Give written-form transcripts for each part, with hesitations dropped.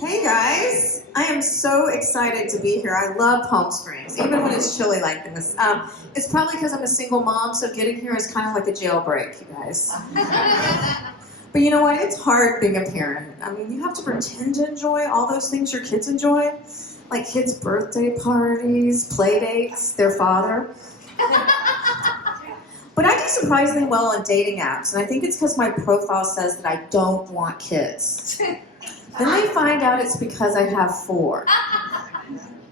Hey guys, I am so excited to be here. I love Palm Springs, even when it's chilly like this. It's probably because I'm a single mom, so getting here is kind of like a jailbreak, you guys. But you know what? It's hard being a parent. I mean, you have to pretend to enjoy all those things your kids enjoy, like kids' birthday parties, play dates, their father. But I do surprisingly well on dating apps, and I think it's because my profile says that I don't want kids. Then they find out it's because I have 4.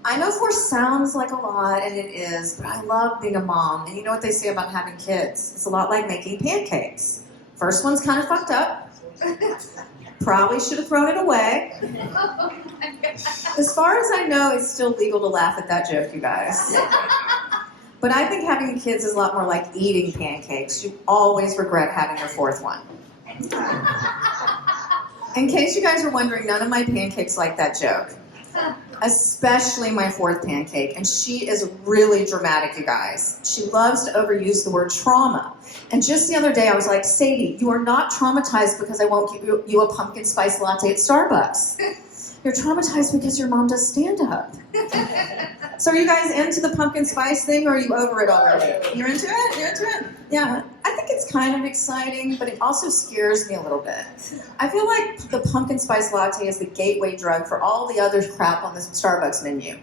I know 4 sounds like a lot, and it is, but I love being a mom. And you know what they say about having kids? It's a lot like making pancakes. First one's kind of fucked up. Probably should have thrown it away. As far as I know, it's still legal to laugh at that joke, you guys. But I think having kids is a lot more like eating pancakes. You always regret having your 4th one. In case you guys are wondering, none of my pancakes like that joke. Especially my 4th pancake. And she is really dramatic, you guys. She loves to overuse the word trauma. And just the other day, I was like, Sadie, you are not traumatized because I won't give you a pumpkin spice latte at Starbucks. You're traumatized because your mom does stand-up. So are you guys into the pumpkin spice thing, or are you over it already? You're into it? You're into it? Yeah. I think it's kind of exciting, but it also scares me a little bit. I feel like the pumpkin spice latte is the gateway drug for all the other crap on the Starbucks menu.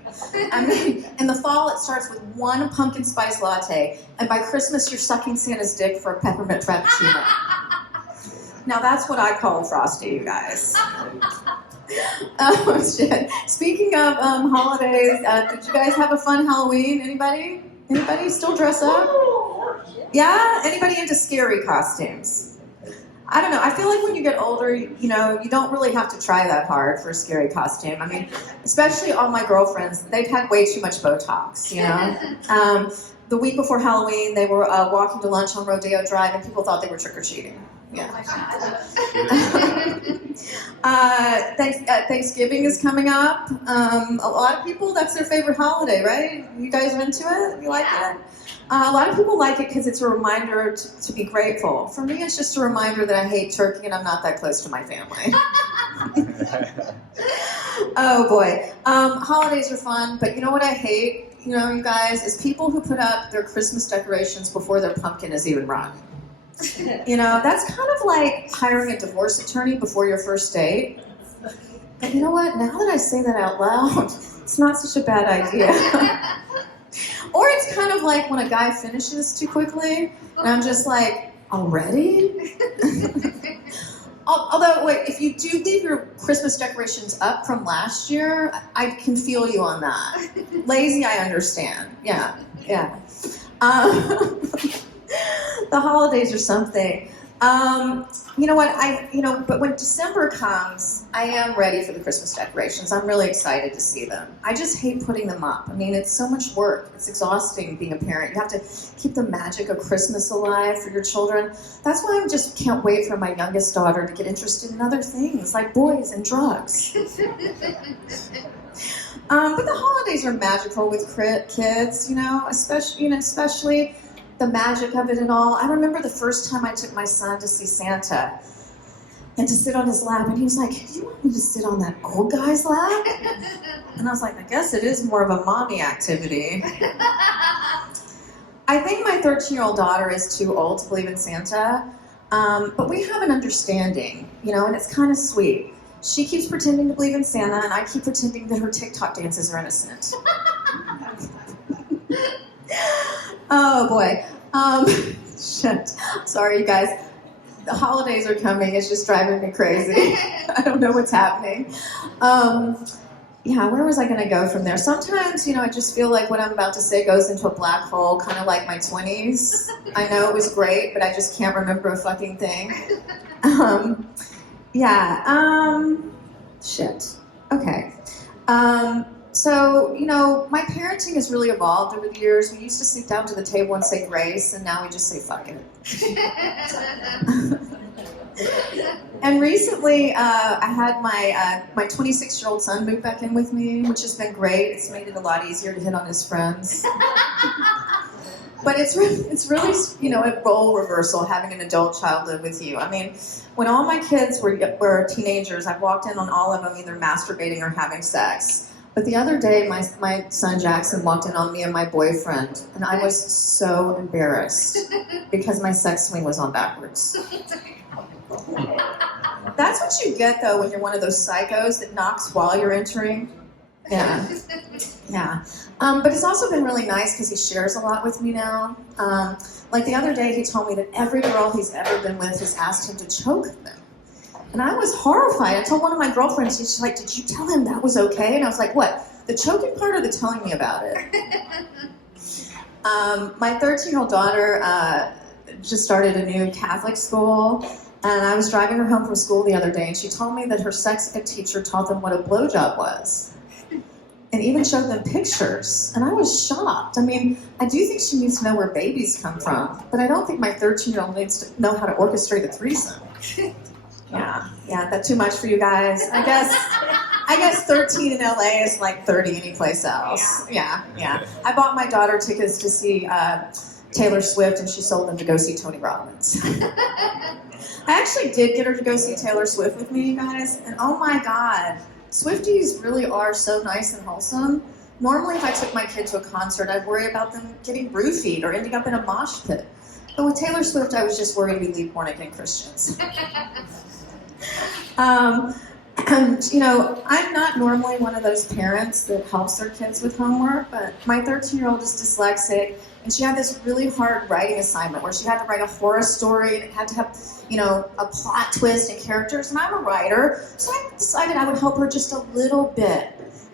I mean, in the fall, it starts with 1 pumpkin spice latte, and by Christmas, you're sucking Santa's dick for a peppermint frappuccino. Now, that's what I call a Frosty, you guys. Oh, shit. Speaking of holidays, did you guys have a fun Halloween? Anybody? Anybody still dress up? Yeah? Anybody into scary costumes? I don't know. I feel like when you get older, you know, you don't really have to try that hard for a scary costume. I mean, especially all my girlfriends, they've had way too much Botox, you know? The week before Halloween, they were walking to lunch on Rodeo Drive, and people thought they were trick-or-treating. Yeah. Thanksgiving is coming up. A lot of people, that's their favorite holiday, right? You guys are into it? You like it? A lot of people like it because it's a reminder to be grateful. For me, it's just a reminder that I hate turkey and I'm not that close to my family. Oh boy. Holidays are fun, but you know what I hate, you know, you guys, is people who put up their Christmas decorations before their pumpkin is even run. You know, that's kind of like hiring a divorce attorney before your first date. But you know what? Now that I say that out loud, it's not such a bad idea. Or it's kind of like when a guy finishes too quickly, and I'm just like, already? Although, wait, if you do leave your Christmas decorations up from last year, I can feel you on that. Lazy, I understand. Yeah. The holidays are something. You know what? But when December comes, I am ready for the Christmas decorations. I'm really excited to see them. I just hate putting them up. I mean, it's so much work. It's exhausting being a parent. You have to keep the magic of Christmas alive for your children. That's why I just can't wait for my youngest daughter to get interested in other things, like boys and drugs. But the holidays are magical with kids, you know, especially the magic of it and all. I remember the first time I took my son to see Santa and to sit on his lap, and he was like, you want me to sit on that old guy's lap? And I was like, I guess it is more of a mommy activity. I think my 13-year-old daughter is too old to believe in Santa, but we have an understanding, you know, and it's kind of sweet. She keeps pretending to believe in Santa, and I keep pretending that her TikTok dances are innocent. Oh boy. Shit. Sorry, you guys. The holidays are coming. It's just driving me crazy. I don't know what's happening. Yeah, where was I going to go from there? Sometimes, you know, I just feel like what I'm about to say goes into a black hole, kind of like my 20s. I know it was great, but I just can't remember a fucking thing. Shit. Okay. So, you know, my parenting has really evolved over the years. We used to sit down to the table and say grace, and now we just say fuck it. And recently, I had my 26-year-old son move back in with me, which has been great. It's made it a lot easier to hit on his friends. But it's really, a role reversal having an adult child live with you. I mean, when all my kids were teenagers, I walked in on all of them either masturbating or having sex. But the other day, my son Jackson walked in on me and my boyfriend, and I was so embarrassed because my sex swing was on backwards. That's what you get, though, when you're one of those psychos that knocks while you're entering. Yeah. But it's also been really nice because he shares a lot with me now. Like the other day, he told me that every girl he's ever been with has asked him to choke them. And I was horrified. I told one of my girlfriends, she's like, did you tell him that was okay? And I was like, what? The choking part or the telling me about it? My 13-year-old daughter just started a new Catholic school. And I was driving her home from school the other day, and she told me that her sex ed teacher taught them what a blowjob was. And even showed them pictures. And I was shocked. I mean, I do think she needs to know where babies come from, but I don't think my 13-year-old needs to know how to orchestrate a threesome. Yeah, that's too much for you guys. I guess 13 in LA is like 30 anyplace else. Yeah. I bought my daughter tickets to see Taylor Swift, and she sold them to go see Tony Robbins. I actually did get her to go see Taylor Swift with me, you guys, and oh my God, Swifties really are so nice and wholesome. Normally, if I took my kid to a concert, I'd worry about them getting roofied or ending up in a mosh pit. But with Taylor Swift, I was just worried we'd leave born-again Christians. And, I'm not normally one of those parents that helps their kids with homework, but my 13-year-old is dyslexic, and she had this really hard writing assignment where she had to write a horror story, and it had to have, a plot twist and characters, and I'm a writer, so I decided I would help her just a little bit.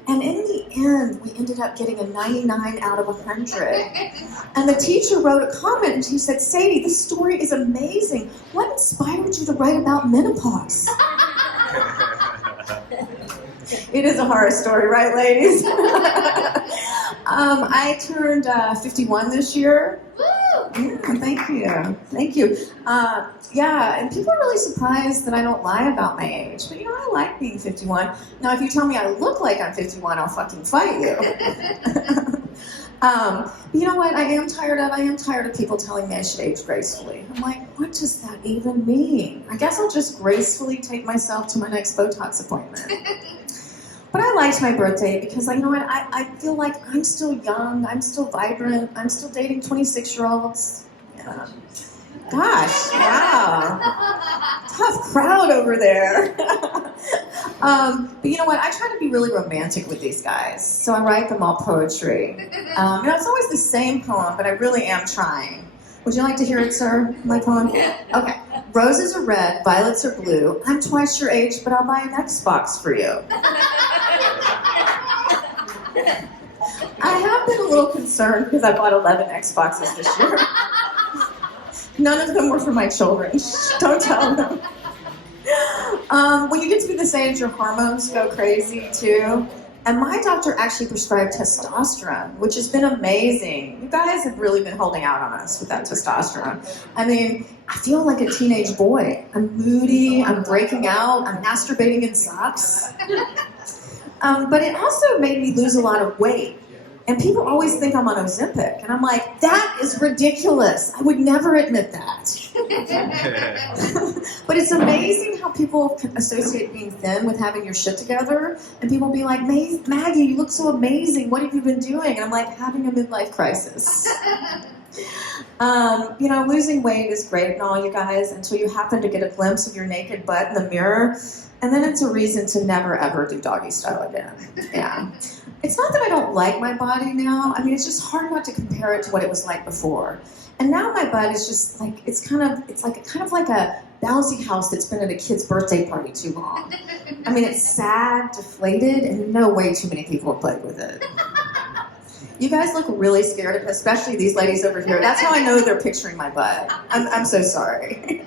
And in the end, we ended up getting a 99 out of 100. And the teacher wrote a comment, and she said, Sadie, this story is amazing. What inspired you to write about menopause? It is a horror story, right, ladies? I turned 51 this year. Woo! Thank you. And people are really surprised that I don't lie about my age. But, I like being 51. Now, if you tell me I look like I'm 51, I'll fucking fight you. But you know what I am tired of? I am tired of people telling me I should age gracefully. I'm like, what does that even mean? I guess I'll just gracefully take myself to my next Botox appointment. But I liked my birthday because, I feel like I'm still young, I'm still vibrant, I'm still dating 26-year-olds. Yeah. Gosh, wow. Tough crowd over there. But you know what? I try to be really romantic with these guys. So I write them all poetry. It's always the same poem, but I really am trying. Would you like to hear it, sir? My poem? Okay. Roses are red, violets are blue. I'm twice your age, but I'll buy an Xbox for you. I have been a little concerned because I bought 11 Xboxes this year. None of them were for my children. Don't tell them. When you get to be this age, your hormones go crazy too. And my doctor actually prescribed testosterone, which has been amazing. You guys have really been holding out on us with that testosterone. I mean, I feel like a teenage boy. I'm moody, I'm breaking out, I'm masturbating in socks. But it also made me lose a lot of weight. And people always think I'm on Ozempic. And I'm like, that is ridiculous. I would never admit that. But it's amazing how people can associate being thin with having your shit together. And people be like, Maggie, you look so amazing. What have you been doing? And I'm like, having a midlife crisis. Losing weight is great and all, you guys, until you happen to get a glimpse of your naked butt in the mirror. And then it's a reason to never, ever do doggy style again. Yeah. It's not that I don't like my body now. I mean, it's just hard not to compare it to what it was like before. And now my butt is just like, it's kind of like a bouncy house that's been at a kid's birthday party too long. I mean, it's sad, deflated, and no way too many people have played with it. You guys look really scared, especially these ladies over here. That's how I know they're picturing my butt. I'm so sorry.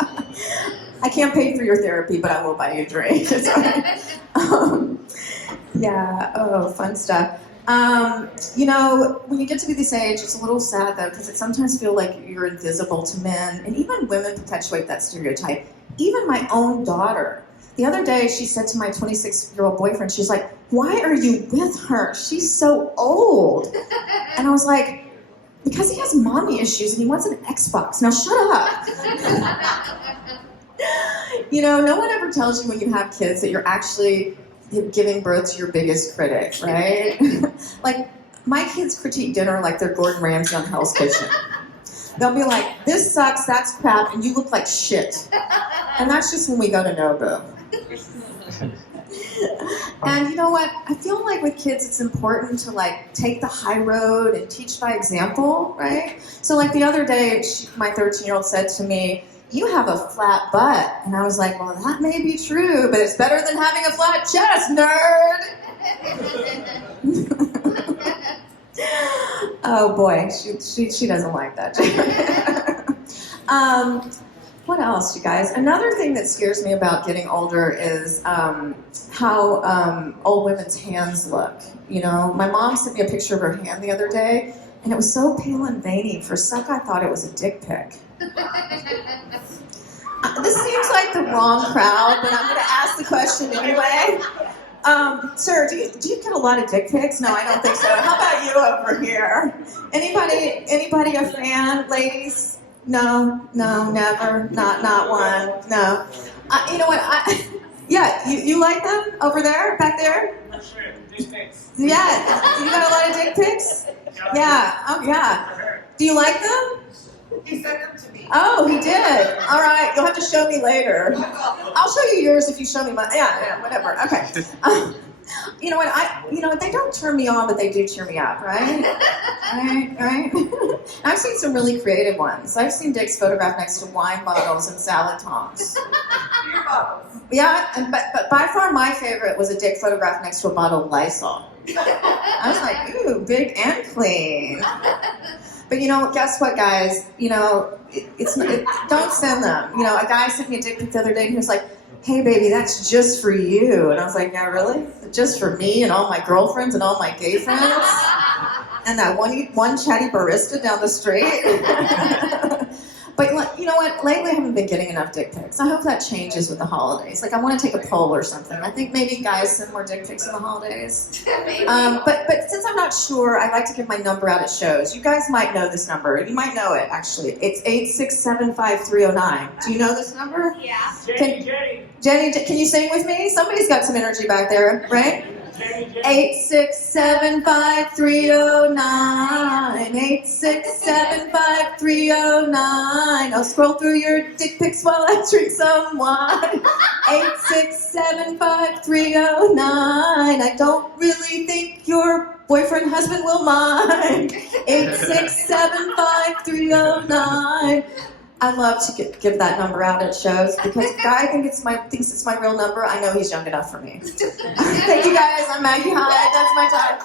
I can't pay for your therapy, but I will buy you a drink. It's all right. Fun stuff. When you get to be this age, it's a little sad, though, because it sometimes feels like you're invisible to men, and even women perpetuate that stereotype. Even my own daughter. The other day, she said to my 26-year-old boyfriend, she's like, why are you with her? She's so old. And I was like, Because he has mommy issues and he wants an Xbox. Now shut up. You know, no one ever tells you when you have kids that you're actually giving birth to your biggest critic, right? Like, my kids critique dinner like they're Gordon Ramsay on Hell's Kitchen. They'll be like, this sucks, that's crap, and you look like shit. And that's just when we go to Nobu. And you know what? I feel like with kids, it's important to like take the high road and teach by example, right? So like the other day, my 13-year-old said to me, you have a flat butt. And I was like, well, that may be true, but it's better than having a flat chest, nerd. Oh boy, she doesn't like that. What else, you guys? Another thing that scares me about getting older is how old women's hands look. You know, my mom sent me a picture of her hand the other day, and it was so pale and veiny. For a sec, I thought it was a dick pic. This seems like the wrong crowd, but I'm going to ask the question anyway. Sir, do you get a lot of dick pics? No, I don't think so. How about you over here? Anybody a fan, ladies? No, never, not one. No. You know what? Yeah, you like them over there, back there? Sure, dick pics. Yeah, you got a lot of dick pics? Yeah. Oh yeah. Do you like them? He sent them to me. Oh, he did. All right, you'll have to show me later. I'll show you yours if you show me mine. Yeah, whatever. Okay. You know what? They don't turn me on, but they do cheer me up, right? Right. I've seen some really creative ones. I've seen dicks photographed next to wine bottles and salad tongs. Beer bottles. Yeah, but by far my favorite was a dick photographed next to a bottle of Lysol. I was like, ooh, big and clean. But you know, guess what, guys? You know, don't send them. You know, a guy sent me a dick pic the other day, and he was like, hey, baby, that's just for you. And I was like, yeah, really? Just for me and all my girlfriends and all my gay friends? And that one chatty barista down the street? But you know what? Lately, I haven't been getting enough dick pics. I hope that changes with the holidays. Like, I want to take a poll or something. I think maybe guys send more dick pics in the holidays. But since I'm not sure, I like to give my number out at shows. You guys might know this number. You might know it, actually. It's 8675309. Do you know this number? Yeah. Jenny, can you sing with me? Somebody's got some energy back there, right? 8675309. 8675309. I'll scroll through your dick pics while I drink some wine. 8675309. I don't really think your boyfriend, husband will mind. 8675309. I love to give that number out at shows because if a guy thinks it's my real number, I know he's young enough for me. Thank you guys. I'm Maggie Hyde. That's my time.